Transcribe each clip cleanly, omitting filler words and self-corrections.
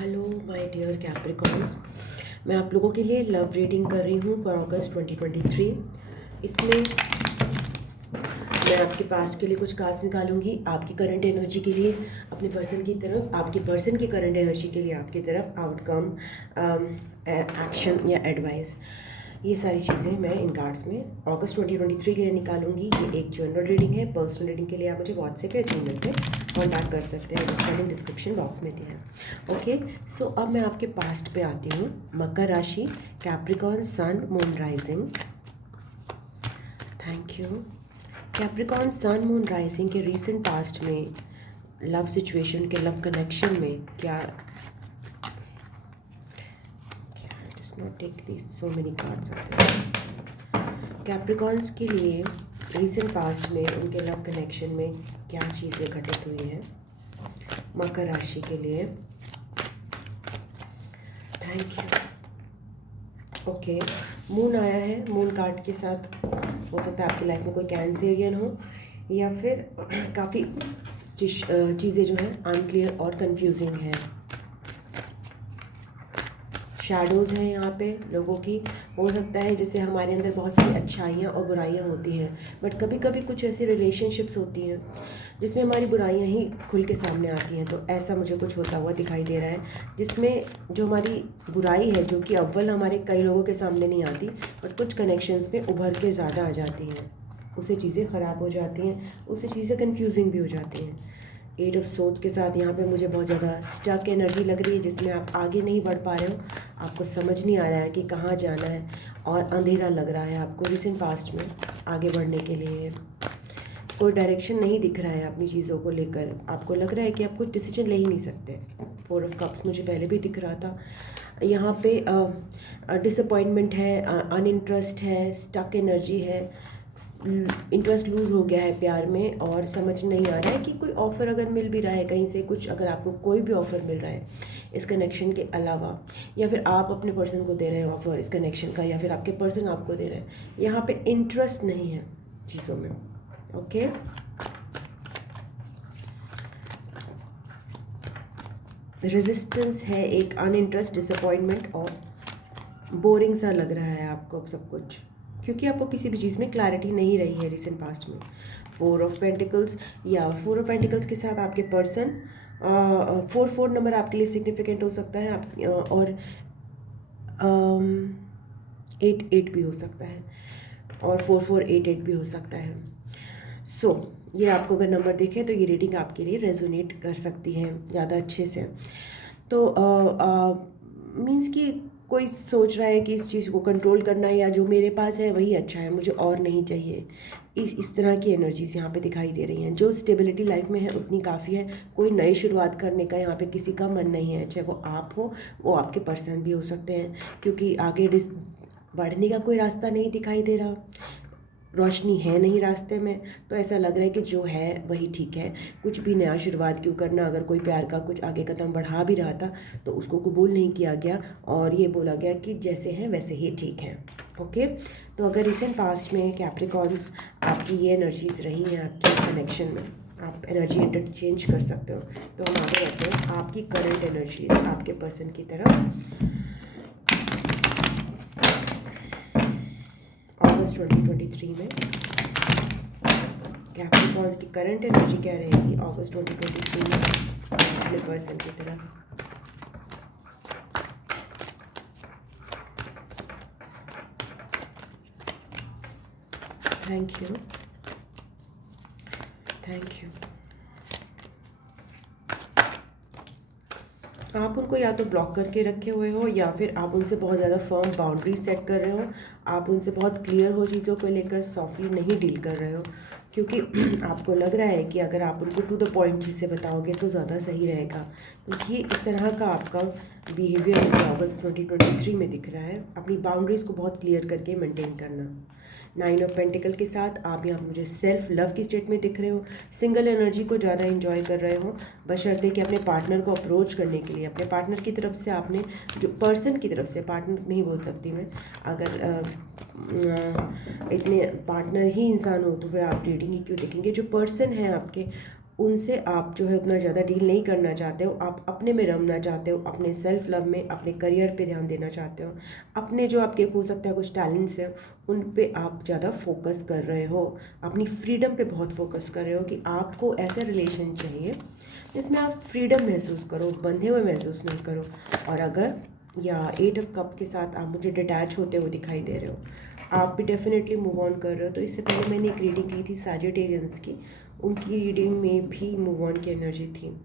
Hello my dear Capricorns. मैं आप लोगों के लिए लव रीडिंग कर रही हूँ फॉर अगस्त 2023। इसमें मैं आपके पास्ट के लिए कुछ कार्ड्स निकालूंगी, आपकी करंट एनर्जी के लिए अपने पर्सन की तरफ, आपके पर्सन की करंट एनर्जी के लिए आपकी तरफ आउटकम, एक्शन या एडवाइस, ये सारी चीज़ें मैं इन कार्ड्स में अगस्त 2023 के लिए निकालूंगी। ये एक जनरल रीडिंग है। पर्सनल रीडिंग के लिए आप मुझे व्हाट्सएप या जीमेल पे कॉन्टैक्ट कर सकते हैं, जिसका लिंक डिस्क्रिप्शन बॉक्स में दिया है। ओके, सो अब मैं आपके पास्ट पे आती हूँ। मकर राशि, Capricorn, sun, moon, rising. Thank you. Capricorn, sun, moon, rising के रीसेंट पास्ट में लव सिचुएशन के लव कनेक्शन में क्या not take these so many cards out there. Capricorns के लिए रीसेंट पास्ट में उनके लव कनेक्शन में क्या चीज़ें घटित हुई हैं मकर राशि के लिए। Thank you. ओके, मून आया है। मून कार्ड के साथ हो सकता है आपकी लाइफ में कोई कैंसेरियन हो, या फिर काफ़ी चीज़ें जो हैं अनक्लियर और कंफ्यूजिंग हैं। शैडोज़ हैं यहाँ पे लोगों की। हो सकता है जैसे हमारे अंदर बहुत सारी अच्छाइयाँ और बुराइयाँ होती हैं, बट कभी कभी कुछ ऐसी रिलेशनशिप्स होती हैं जिसमें हमारी बुराइयाँ ही खुल के सामने आती हैं। तो ऐसा मुझे कुछ होता हुआ दिखाई दे रहा है, जिसमें जो हमारी बुराई है, जो कि अव्वल हमारे कई लोगों के सामने नहीं आती, बट कुछ कनेक्शंस में उभर के ज़्यादा आ जाती हैं। उससे चीज़ें ख़राब हो जाती हैं, उससे चीज़ें कन्फ्यूजिंग भी हो जाती हैं। एट ऑफ सोर्ड्स के साथ यहाँ पे मुझे बहुत ज़्यादा स्टक एनर्जी लग रही है, जिसमें आप आगे नहीं बढ़ पा रहे हो, आपको समझ नहीं आ रहा है कि कहाँ जाना है, और अंधेरा लग रहा है आपको रिसेंट पास्ट में आगे बढ़ने के लिए। कोई डायरेक्शन नहीं दिख रहा है अपनी चीज़ों को लेकर। आपको लग रहा है कि आप कुछ डिसीजन ले ही नहीं सकते। फोर ऑफ कप्स मुझे पहले भी दिख रहा था। यहाँ पे डिसअपॉइंटमेंट है, अनइंटरेस्ट है, स्टक एनर्जी है, इंटरेस्ट लूज़ हो गया है प्यार में, और समझ नहीं आ रहा है कि कोई ऑफ़र अगर मिल भी रहा है कहीं से, कुछ अगर आपको कोई भी ऑफ़र मिल रहा है इस कनेक्शन के अलावा, या फिर आप अपने पर्सन को दे रहे हैं ऑफ़र इस कनेक्शन का, या फिर आपके पर्सन आपको दे रहे हैं, यहाँ पे इंटरेस्ट नहीं है चीज़ों में। ओके, रेजिस्टेंस है, एक अनइंटरेस्ट, डिसअपॉइंटमेंट, और बोरिंग सा लग रहा है आपको अब सब कुछ, क्योंकि आपको किसी भी चीज़ में क्लैरिटी नहीं रही है रिसेंट पास्ट में। फोर ऑफ पेंटिकल्स, या फोर ऑफ पेंटिकल्स के साथ आपके पर्सन, 4 नंबर आपके लिए सिग्निफिकेंट हो सकता है, और 8 भी हो सकता है, और 4 4 8 8 भी हो सकता है। सो ये आपको अगर नंबर देखें तो ये रीडिंग आपके लिए रेजोनेट कर सकती है ज़्यादा अच्छे से। तो मीन्स कि कोई सोच रहा है कि इस चीज़ को कंट्रोल करना है, या जो मेरे पास है वही अच्छा है, मुझे और नहीं चाहिए। इस तरह की एनर्जीज यहाँ पे दिखाई दे रही हैं। जो स्टेबिलिटी लाइफ में है उतनी काफ़ी है। कोई नई शुरुआत करने का यहाँ पे किसी का मन नहीं है, चाहे वो आप हो, वो आपके पर्सन भी हो सकते हैं, क्योंकि आगे बढ़ने का कोई रास्ता नहीं दिखाई दे रहा, रोशनी है नहीं रास्ते में। तो ऐसा लग रहा है कि जो है वही ठीक है, कुछ भी नया शुरुआत क्यों करना। अगर कोई प्यार का कुछ आगे कदम बढ़ा भी रहा था तो उसको कबूल नहीं किया गया, और ये बोला गया कि जैसे हैं वैसे ही ठीक हैं। ओके, तो अगर रिसेंट पास्ट में कैप्रिकॉन्स आपकी ये एनर्जीज रही हैं आपके कनेक्शन में, आप एनर्जी इंटरचेंज कर सकते हो। तो हम आगे रहते हैं आपकी करंट एनर्जीज आपके पर्सन की तरफ अगस्त 2023 में। कैप्रिकॉन्स की करंट एनर्जी क्या रहेगी अगस्त 2023 में अपने पर्सन की तरफ। Thank you, thank you. आप उनको या तो ब्लॉक करके रखे हुए हो, या फिर आप उनसे बहुत ज़्यादा फर्म बाउंड्री सेट कर रहे हो। आप उनसे बहुत क्लियर हो चीज़ों को लेकर, सॉफ्टली नहीं डील कर रहे हो, क्योंकि आपको लग रहा है कि अगर आप उनको टू द पॉइंट चीज़ें बताओगे तो ज़्यादा सही रहेगा। तो ये इस तरह का आपका बिहेवियर मुझे अगस्त 2023 में दिख रहा है। अपनी बाउंड्रीज़ को बहुत क्लियर करके मेंटेन करना। 9 ऑफ पेंटिकल के साथ आप यहाँ मुझे सेल्फ लव की स्टेट में दिख रहे हो। सिंगल एनर्जी को ज़्यादा एंजॉय कर रहे हो, बशर्ते कि अपने पार्टनर को अप्रोच करने के लिए अपने पार्टनर की तरफ से आपने, जो पर्सन की तरफ से, पार्टनर नहीं बोल सकती मैं, अगर इतने पार्टनर ही इंसान हो तो फिर आप रीडिंग ही क्यों देखेंगे। जो पर्सन है आपके, उनसे आप जो है उतना ज़्यादा डील नहीं करना चाहते हो, आप अपने में रमना चाहते हो, अपने सेल्फ लव में, अपने करियर पे ध्यान देना चाहते हो, अपने जो आपके हो सकता है कुछ टैलेंट्स हैं उन पे आप ज़्यादा फोकस कर रहे हो, अपनी फ्रीडम पे बहुत फोकस कर रहे हो कि आपको ऐसा रिलेशन चाहिए जिसमें आप फ्रीडम महसूस करो, बंधे हुए महसूस नहीं करो। और अगर या 8 ऑफ कप के साथ आप मुझे डिटैच होते हुए दिखाई दे रहे हो, आप भी डेफिनेटली मूव ऑन कर रहे हो। तो इससे पहले मैंने एक रीडिंग की थी सैजिटेरियंस की, उनकी रीडिंग में भी मूव ऑन की एनर्जी थी।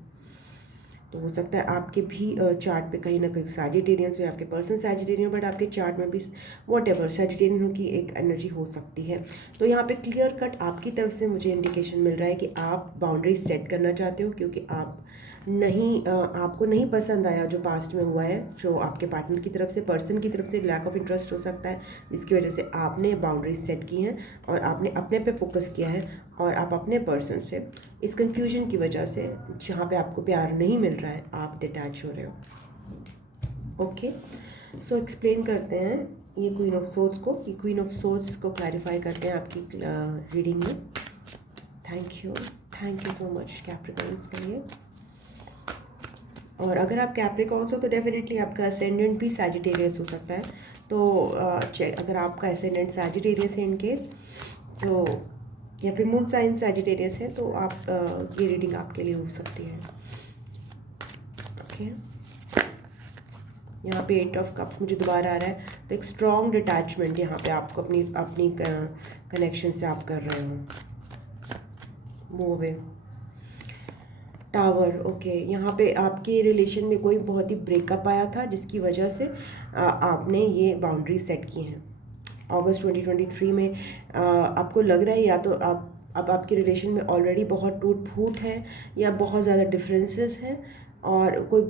तो हो सकता है आपके भी चार्ट पे कहीं ना कहीं सैजिटेरियंस हो, आपके पर्सन सैजिटेरियन, बट आपके चार्ट में भी वॉट एवर सैजिटेरियन की एक एनर्जी हो सकती है। तो यहाँ पे क्लियर कट आपकी तरफ से मुझे इंडिकेशन मिल रहा है कि आप बाउंड्री सेट करना चाहते हो, क्योंकि आपको नहीं पसंद आया जो पास्ट में हुआ है, जो आपके पार्टनर की तरफ से, पर्सन की तरफ से लैक ऑफ इंटरेस्ट हो सकता है, जिसकी वजह से आपने बाउंड्रीज सेट की हैं और आपने अपने पे फोकस किया है, और आप अपने पर्सन से इस कन्फ्यूजन की वजह से जहाँ पे आपको प्यार नहीं मिल रहा है आप डिटैच हो रहे हो। ओके, सो एक्सप्लेन करते हैं ये क्वीन ऑफ सोर्ड्स को, ये क्वीन ऑफ सोर्ड्स को क्लैरिफाई करते हैं आपकी रीडिंग में। Thank you so much Capricorns के लिए। और अगर आप कैप्रिकॉर्न्स हो तो डेफिनेटली आपका असेंडेंट भी सैजिटेरियस हो सकता है। तो अगर आपका असेंडेंट सैजिटेरियस है इन केस, तो या फिर मून साइन सैजिटेरियस है, तो आप ये रीडिंग आपके लिए हो सकती है। ओके, यहाँ पे 8 ऑफ कप्स मुझे दोबारा आ रहा है, तो एक स्ट्रॉन्ग डिटैचमेंट यहाँ पे आपको अपनी कनेक्शन से आप कर रहे हो, मूव अवे। टावर, ओके, यहाँ पे आपके रिलेशन में कोई बहुत ही ब्रेकअप आया था जिसकी वजह से आपने ये बाउंड्री सेट की हैं। अगस्त 2023 में आपको लग रहा है या तो अब आपके रिलेशन में ऑलरेडी बहुत टूट फूट है, या बहुत ज़्यादा डिफरेंसेस हैं और कोई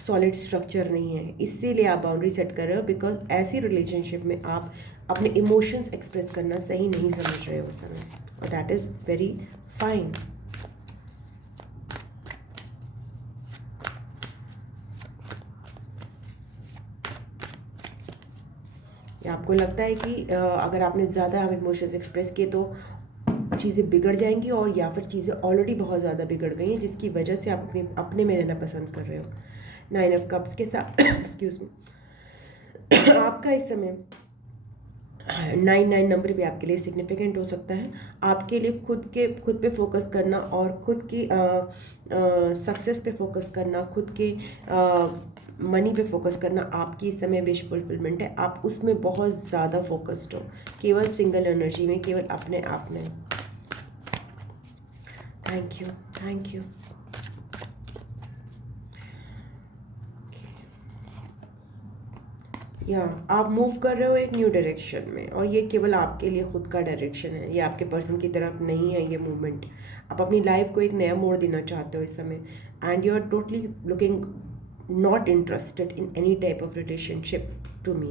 सॉलिड स्ट्रक्चर नहीं है, इसीलिए आप बाउंड्री सेट कर रहे हो। बिकॉज ऐसी रिलेशनशिप में आप अपने इमोशंस एक्सप्रेस करना सही नहीं समझ रहे हो उस समय, और दैट इज़ वेरी फाइन। आपको लगता है कि अगर आपने ज़्यादा इमोशंस एक्सप्रेस किए तो चीज़ें बिगड़ जाएंगी, और या फिर चीज़ें ऑलरेडी बहुत ज़्यादा बिगड़ गई हैं जिसकी वजह से आप अपने में रहना पसंद कर रहे हो। 9 ऑफ कप्स के साथ एक्सक्यूज़ मी, आपका इस समय 99 नंबर भी आपके लिए सिग्निफिकेंट हो सकता है। आपके लिए खुद पे फोकस करना और खुद की सक्सेस पे फोकस करना, खुद के मनी पे फोकस करना आपकी इस समय विश फुलफिलमेंट है। आप उसमें बहुत ज़्यादा फोकस्ड हो, केवल सिंगल एनर्जी में, केवल अपने आप में। Thank you. या आप मूव कर रहे हो एक न्यू डायरेक्शन में, और ये केवल आपके लिए खुद का डायरेक्शन है, ये आपके पर्सन की तरफ नहीं है ये मूवमेंट। आप अपनी लाइफ को एक नया मोड़ देना चाहते हो इस समय, and you are totally looking not interested in any type of relationship to me,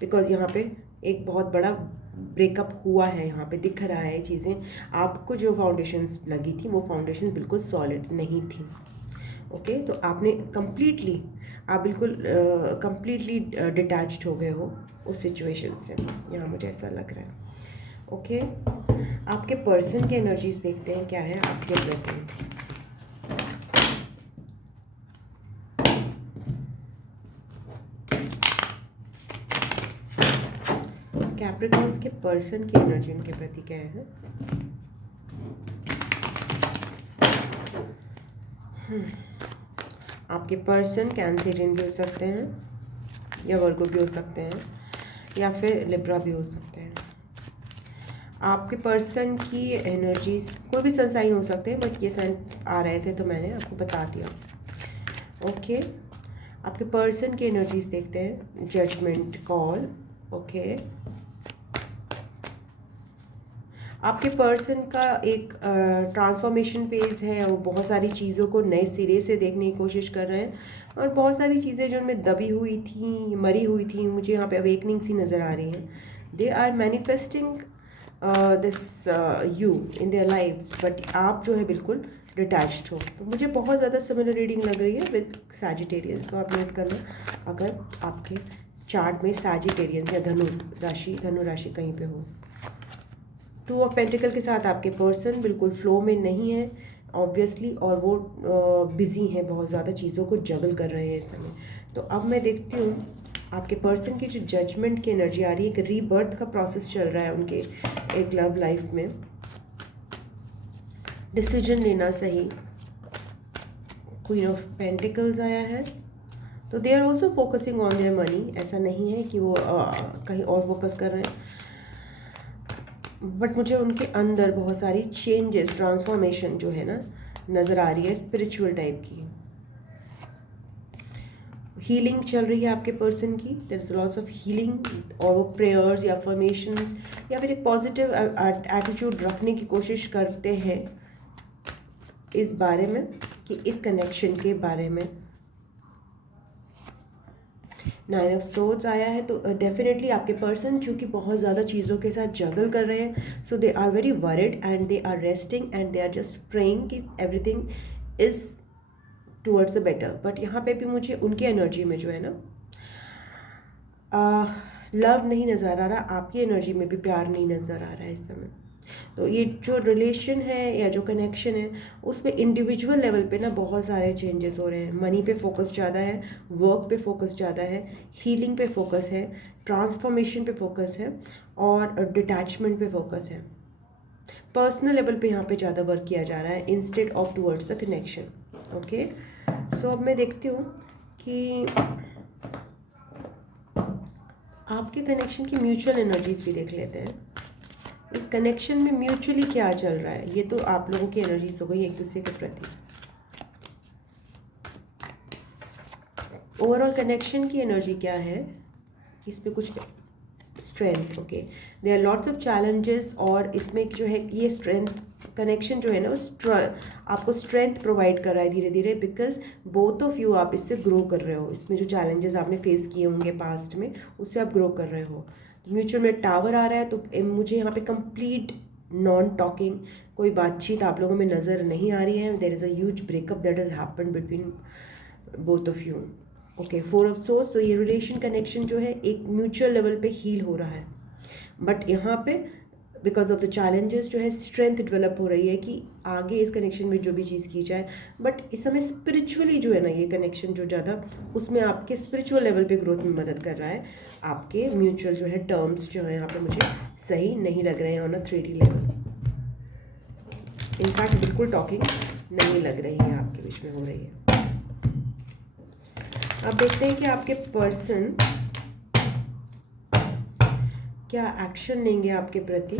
because यहाँ पे एक बहुत बड़ा ब्रेकअप हुआ है, यहाँ पे दिख रहा है चीज़ें। आपको जो फाउंडेशंस लगी थी वो फाउंडेशन बिल्कुल सॉलिड नहीं थी। ओके, तो आपने आप बिल्कुल कंप्लीटली डिटैच्ड हो गए हो उस सिचुएशन से, यहाँ मुझे ऐसा लग रहा है। ओके, आपके पर्सन के एनर्जीज देखते हैं क्या है आपके ब्लॉकिंग। कैप्रिकॉर्न्स के पर्सन की एनर्जी उनके प्रति क्या है? आपके पर्सन कैंसरियन भी हो सकते हैं, या वर्गो भी हो सकते हैं, या फिर लिब्रा भी हो सकते हैं। आपके पर्सन की एनर्जीज कोई भी सन साइन हो सकते हैं, बट ये साइन आ रहे थे तो मैंने आपको बता दिया। ओके, आपके पर्सन की एनर्जीज देखते हैं। जजमेंट कॉल, ओके, आपके पर्सन का एक ट्रांसफॉर्मेशन फेज़ है, वो बहुत सारी चीज़ों को नए सिरे से देखने की कोशिश कर रहे हैं, और बहुत सारी चीज़ें जो उनमें दबी हुई थी, मरी हुई थी, मुझे यहाँ पे अवेकनिंग सी नज़र आ रही हैं। They are manifesting this you in their lives, but आप जो है बिल्कुल डिटैच्ड हो। तो मुझे बहुत ज़्यादा सिमिलर रीडिंग लग रही है विद सैजिटेरियंस। तो आप नोट करना, अगर आपके चार्ट में सैजिटेरियंस या धनु राशि कहीं पे हो। 2 ऑफ पेंटिकल के साथ आपके पर्सन बिल्कुल फ्लो में नहीं है, ऑब्वियसली, और वो बिज़ी हैं, बहुत ज़्यादा चीज़ों को जगल कर रहे हैं इस समय। तो अब मैं देखती हूँ आपके पर्सन की जो जजमेंट की एनर्जी आ रही है, एक रीबर्थ का प्रोसेस चल रहा है उनके एक लव लाइफ में, डिसीजन लेना सही। क्वीन ऑफ पेंटिकल्स आया है, तो they are also focusing on their money. ऐसा नहीं है कि वो कहीं और फोकस कर रहे हैं, बट मुझे उनके अंदर बहुत सारी चेंजेस, ट्रांसफॉर्मेशन जो है ना नज़र आ रही है, स्पिरिचुअल टाइप की। हीलिंग चल रही है आपके पर्सन की, there is lots of healing, और वो प्रेयर्स या अफर्मेशंस या फिर एक पॉजिटिव एटीट्यूड रखने की कोशिश करते हैं इस बारे में, कि इस कनेक्शन के बारे में। 9 ऑफ सोर्ड्स आया है, तो डेफिनेटली आपके पर्सन चूँकि बहुत ज़्यादा चीज़ों के साथ जगल कर रहे हैं, so they are very worried and they are resting and they are just praying कि everything is towards the better. But यहाँ पे भी मुझे उनकी एनर्जी में जो है ना लव नहीं नज़र आ रहा, आपकी एनर्जी में भी प्यार नहीं नज़र आ रहा है इस समय। तो ये जो रिलेशन है या जो कनेक्शन है, उसमें इंडिविजुअल लेवल पे ना बहुत सारे चेंजेस हो रहे हैं। मनी पे फोकस ज़्यादा है, वर्क पे फोकस ज़्यादा है, हीलिंग पे फोकस है, ट्रांसफॉर्मेशन पे फोकस है, और डिटैचमेंट पे फोकस है। पर्सनल लेवल पे यहाँ पे ज़्यादा वर्क किया जा रहा है instead of towards the connection. Okay, so अब मैं देखती हूँ कि आपके कनेक्शन की म्यूचुअल एनर्जीज भी देख लेते हैं। इस कनेक्शन में म्यूचुअली क्या चल रहा है, ये तो आप लोगों की एनर्जीज हो गई एक दूसरे के प्रति। ओवरऑल कनेक्शन की एनर्जी क्या है, इसमें कुछ strength. Okay, there are lots of challenges, और इसमें जो है ये स्ट्रेंथ कनेक्शन जो है ना वो आपको स्ट्रेंथ प्रोवाइड कर रहा है धीरे धीरे, बिकॉज बोथ ऑफ यू आप इससे ग्रो कर रहे हो। इसमें जो चैलेंजेस आपने फेस किए होंगे पास्ट में, उससे आप ग्रो कर रहे हो। म्यूचुअल में टावर आ रहा है, तो मुझे यहाँ पे कंप्लीट नॉन टॉकिंग, कोई बातचीत आप लोगों में नज़र नहीं आ रही है। There is a huge breakup that has happened between both of you. Okay, 4 of course, तो ये रिलेशन कनेक्शन जो है एक म्यूचुअल लेवल पे हील हो रहा है, बट यहाँ पे बिकॉज ऑफ द चैलेंजेस जो है स्ट्रेंथ डेवलप हो रही है कि आगे इस कनेक्शन में जो भी चीज़ की जाए। बट इस समय स्पिरिचुअली जो है ना ये कनेक्शन जो ज़्यादा, उसमें आपके स्पिरिचुअल लेवल पे ग्रोथ में मदद कर रहा है। आपके म्यूचुअल जो है टर्म्स जो है यहाँ पे मुझे सही नहीं लग रहे हैं on a 3D level. In fact बिल्कुल टॉकिंग नहीं लग रही है आपके बीच में हो रही है। अब देखते हैं कि आपके पर्सन क्या एक्शन लेंगे आपके प्रति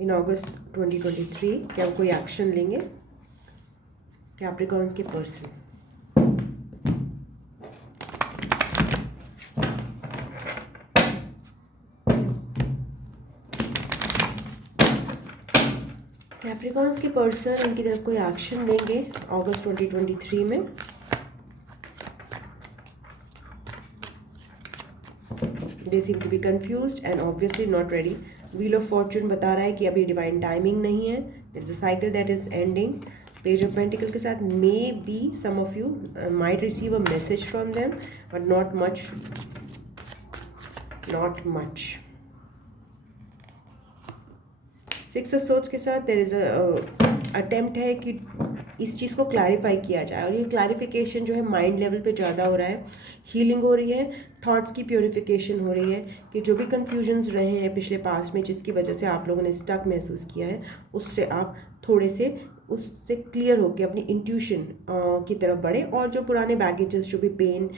इन अगस्त 2023। क्या वो कोई एक्शन लेंगे कैप्रिकॉर्न्स के पर्सन? कैप्रिकॉर्न्स के पर्सन इनकी तरफ कोई एक्शन लेंगे अगस्त 2023 में? They seem to be confused and obviously not ready. Wheel of Fortune बता रहा है कि अभी डिवाइन टाइमिंग नहीं है. There is a cycle that is ending. Page of Pentacles के साथ maybe some of you might receive a message from them, but not much. Not much. 6 of Swords के साथ there is a attempt है कि इस चीज़ को clarify किया जाए, और ये क्लैरिफिकेशन जो है माइंड लेवल पे ज़्यादा हो रहा है। हीलिंग हो रही है, थॉट्स की प्योरिफिकेशन हो रही है कि जो भी कन्फ्यूजन्स रहे हैं पिछले पास्ट में, जिसकी वजह से आप लोगों ने स्टक महसूस किया है, उससे आप थोड़े से उससे क्लियर होकर अपनी इंट्यूशन की तरफ बढ़ें, और जो पुराने बैगेजेस, जो भी पेन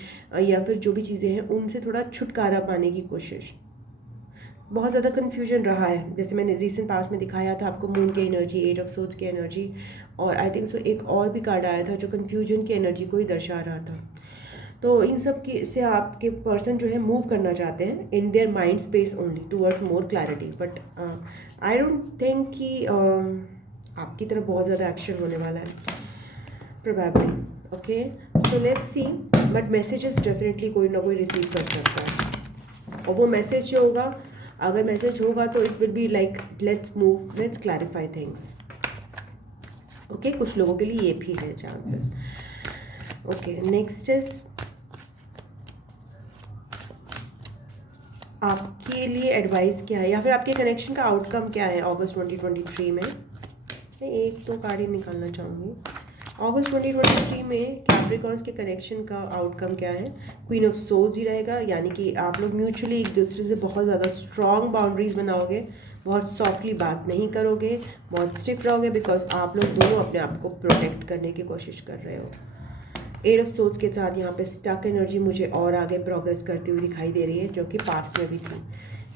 या फिर जो भी चीज़ें हैं, उनसे थोड़ा छुटकारा पाने की कोशिश। बहुत ज़्यादा कन्फ्यूजन रहा है, जैसे मैंने रिसेंट पास में दिखाया था आपको मून की एनर्जी, 8 ऑफ सोर्ड्स की एनर्जी, और आई थिंक सो एक और भी कार्ड आया था जो कन्फ्यूजन की एनर्जी को ही दर्शा रहा था। तो इन सब की से आपके पर्सन जो है मूव करना चाहते हैं in their mind space only towards more clarity, but I don't think कि आपकी तरफ बहुत ज़्यादा एक्शन होने वाला है probably. Okay, so let's see, but messages definitely कोई ना कोई रिसीव कर सकता है, और वो मैसेज जो होगा, अगर मैसेज होगा तो it will be like let's move, let's clarify things. Okay, कुछ लोगों के लिए ये भी है चांसेस। ओके, नेक्स्ट इज आपके लिए एडवाइस क्या है, या फिर आपके कनेक्शन का आउटकम क्या है अगस्त 2023 में मैं एक दो कार्ड ही निकालना चाहूँगी। अगस्त 2023 में कैप्रिकॉर्न्स के कनेक्शन का आउटकम क्या है? क्वीन ऑफ सोल्स ही रहेगा, यानी कि आप लोग म्यूचुअली एक दूसरे से बहुत ज़्यादा स्ट्रॉन्ग बाउंड्रीज बनाओगे, बहुत सॉफ्टली बात नहीं करोगे, बहुत स्टिफ रहोगे, बिकॉज आप लोग दोनों अपने आप को प्रोटेक्ट करने की कोशिश कर रहे हो। एट ऑफ सोल्स के साथ यहाँ पे स्टक एनर्जी मुझे और आगे प्रोग्रेस करती हुई दिखाई दे रही है, जो कि पास्ट में भी थी।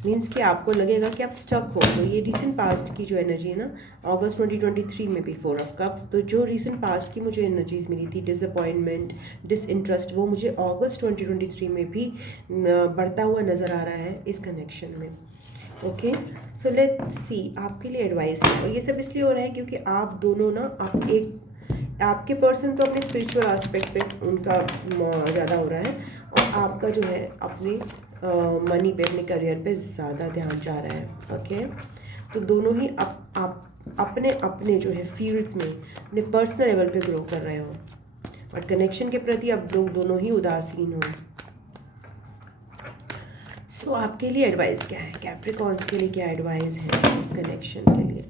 मीन्स कि आपको लगेगा कि आप स्टक हो, तो ये रिसेंट पास्ट की जो एनर्जी है ना, अगस्त 2023 में भी 4 ऑफ कप्स, तो जो रिसेंट पास्ट की मुझे एनर्जीज मिली थी, डिसअपॉइंटमेंट, डिसइंटरेस्ट, वो मुझे अगस्त 2023 में भी बढ़ता हुआ नज़र आ रहा है इस कनेक्शन में। ओके, सो लेट्स सी आपके लिए एडवाइस है, और ये सब इसलिए हो रहा है क्योंकि आप दोनों ना, आपके पर्सन तो अपने स्पिरिचुअल एस्पेक्ट पे उनका ज़्यादा हो रहा है, और आपका जो है अपने मनी पे, अपने करियर पे ज़्यादा ध्यान जा रहा है। ओके, तो दोनों ही आप अपने अपने जो है फील्ड्स में अपने पर्सनल लेवल पे ग्रो कर रहे हो, बट कनेक्शन के प्रति आप लोग दोनों ही उदासीन हो। सो आपके लिए एडवाइस क्या है? कैप्रिकॉर्न्स के लिए क्या एडवाइस है इस कनेक्शन के लिए?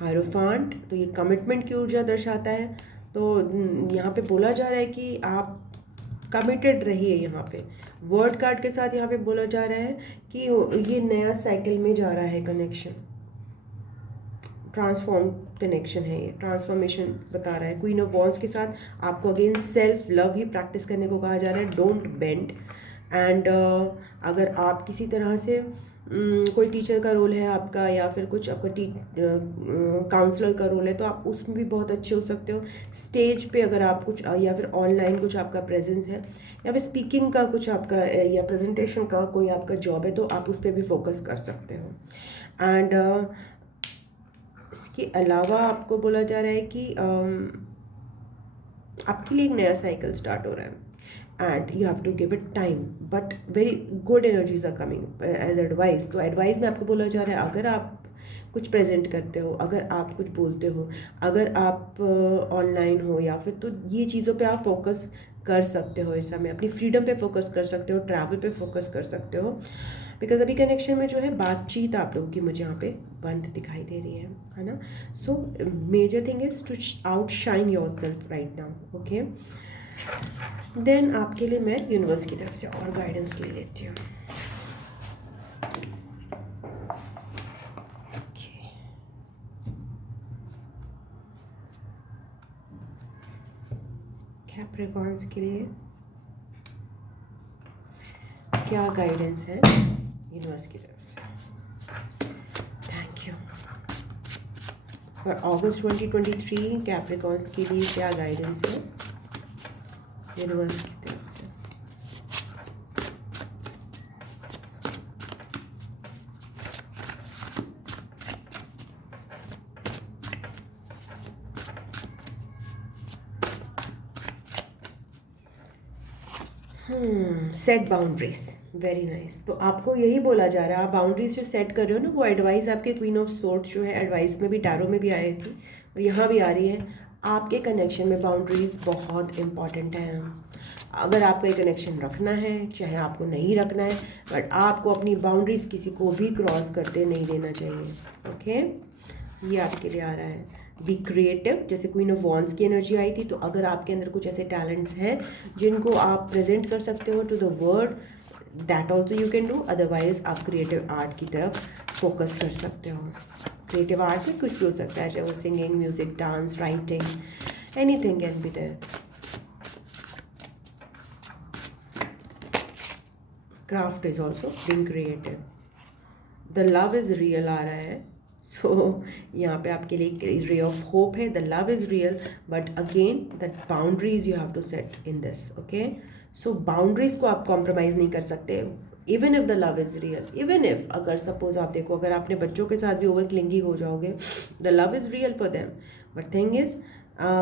हायरोफांट, तो ये कमिटमेंट की ऊर्जा दर्शाता है, तो यहाँ पे बोला जा रहा है कि आप कमिटेड रहिए। यहाँ पे वर्ड कार्ड के साथ यहाँ पे बोला जा रहा है कि ये नया साइकिल में जा रहा है कनेक्शन, ट्रांसफॉर्म कनेक्शन है, ये ट्रांसफॉर्मेशन बता रहा है। क्वीन ऑफ वॉन्ड्स के साथ आपको अगेन सेल्फ लव ही प्रैक्टिस करने को कहा जा रहा है, डोंट बेंड। एंड अगर आप किसी तरह से कोई टीचर का रोल है आपका, या फिर कुछ आपका काउंसलर का रोल है, तो आप उसमें भी बहुत अच्छे हो सकते हो। स्टेज पे अगर आप कुछ, या फिर ऑनलाइन कुछ आपका प्रेजेंस है, या फिर स्पीकिंग का कुछ आपका, या प्रेजेंटेशन का कोई आपका जॉब है, तो आप उस पर भी फोकस कर सकते हो। एंड इसके अलावा आपको बोला जा रहा है कि आपके लिए एक नया साइकिल स्टार्ट हो रहा है, and you have to give it time, but very good energies are coming as advice. तो एडवाइस में आपको बोला जा रहा है, अगर आप कुछ प्रेजेंट करते हो, अगर आप कुछ बोलते हो, अगर आप ऑनलाइन हो, या फिर, तो ये चीज़ों पे आप फोकस कर सकते हो इस समय, अपनी फ्रीडम पे फोकस कर सकते हो, ट्रैवल पे फोकस कर सकते हो, बिकॉज अभी कनेक्शन में जो है बातचीत आप लोगों की मुझे यहाँ पे बंद दिखाई दे रही है ना। So major thing is to outshine yourself right now. Okay, then आपके लिए मैं यूनिवर्स की तरफ से और गाइडेंस ले लेती हूँ। कैप्रिकॉर्न्स के लिए क्या गाइडेंस है यूनिवर्स की तरफ से? Thank you. और अगस्त 2023 कैप्रिकॉर्न्स के लिए क्या गाइडेंस है यूनिवर्स की तरफ से? Set boundaries, very nice. तो आपको यही बोला जा रहा है, आप बाउंड्रीज जो सेट कर रहे हो ना, वो एडवाइस आपके क्वीन ऑफ सोर्ड्स जो है एडवाइस में भी, टैरो में भी आई थी, और यहाँ भी आ रही है। आपके कनेक्शन में बाउंड्रीज बहुत इंपॉर्टेंट हैं। अगर आपको ये कनेक्शन रखना है, चाहे आपको नहीं रखना है, बट आपको अपनी बाउंड्रीज किसी को भी क्रॉस करते नहीं देना चाहिए। ओके, ये आपके लिए आ रहा है। बी क्रिएटिव, जैसे क्वीन ऑफ वॉन्ड्स की एनर्जी आई थी, तो अगर आपके अंदर कुछ ऐसे टैलेंट्स हैं जिनको आप प्रेजेंट कर सकते हो to the world, that also you can do. Otherwise आप क्रिएटिव आर्ट की तरफ फोकस कर सकते हो। क्रिएटिव आर्ट में कुछ भी हो सकता है, चाहे वो singing, music, dance, writing, anything can be there. Craft is also being creative. The love is real आ रहा है, सो यहाँ पे आपके लिए रे ऑफ होप है। The love is real, but again that boundaries you have to set in this. Okay, so boundaries को आप कॉम्प्रोमाइज़ नहीं कर सकते, even if the love is real. Even if, अगर सपोज आप देखो, अगर आपने बच्चों के साथ भी ओवर क्लिंगी हो जाओगे, the love is real for them, but thing is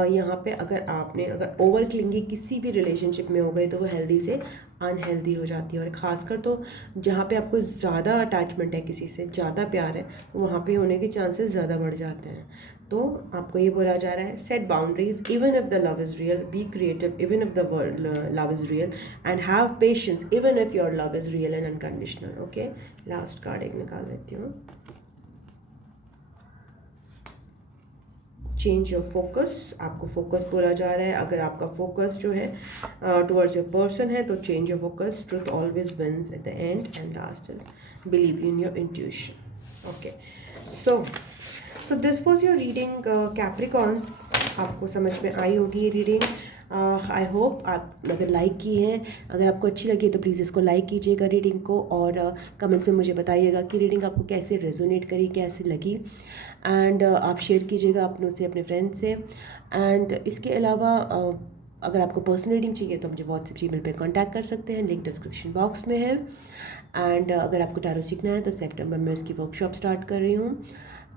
यहाँ पे अगर ओवर क्लिंगी किसी भी रिलेशनशिप में हो गए, तो वो हेल्दी से अनहेल्दी हो जाती है। और ख़ासकर तो जहाँ पे आपको ज़्यादा अटैचमेंट है, किसी से ज़्यादा प्यार है, तो वहाँ पे होने के चांसेस ज़्यादा बढ़ जाते हैं। तो आपको ये बोला जा रहा है, set boundaries even if the love is real, be creative even if the love is real, and have patience even if your love is real and unconditional. Okay, last card एक निकाल लेती हूँ। चेंज योर फोकस, आपको focus बोला जा रहा है। अगर आपका फोकस जो है टुवर्ड्स योर पर्सन है तो change your focus, truth always wins at the end, and last is believe in your intuition. Okay, so this was your reading capricorns. आपको समझ में आई होगी ये रीडिंग। आई होप आप अगर लाइक की है, अगर आपको अच्छी लगी तो प्लीज़ इसको लाइक कीजिएगा रीडिंग को, और कमेंट्स में मुझे बताइएगा कि रीडिंग आपको कैसे रेजोनेट करी, कैसे लगी, एंड आप शेयर कीजिएगा अपनों से, अपने फ्रेंड्स से। एंड इसके अलावा अगर आपको पर्सनल रीडिंग चाहिए तो मुझे व्हाट्सएप जीमेल पे कांटेक्ट कर सकते हैं, लिंक डिस्क्रिप्शन बॉक्स में है। एंड अगर आपको टैरो सीखना है तो सितंबर में इसकी वर्कशॉप स्टार्ट कर रही हूँ,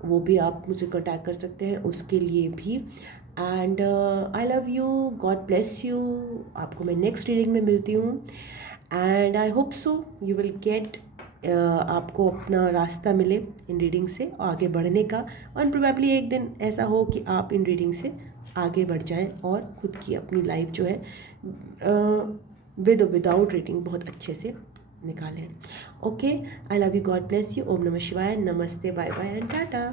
वो भी आप मुझे कांटेक्ट कर सकते हैं उसके लिए भी। And I love you, God bless you. आपको मैं नेक्स्ट रीडिंग में मिलती हूँ, and I hope so you will get, आपको अपना रास्ता मिले इन रीडिंग से आगे बढ़ने का, और प्रोबेबली एक दिन ऐसा हो कि आप इन रीडिंग से आगे बढ़ जाएं और खुद की अपनी लाइफ जो है विद विदाउट रीडिंग बहुत अच्छे से निकालें। Okay, I love you, God bless you. ओम नमः शिवाय, नमस्ते, बाय बाय एंड टाटा।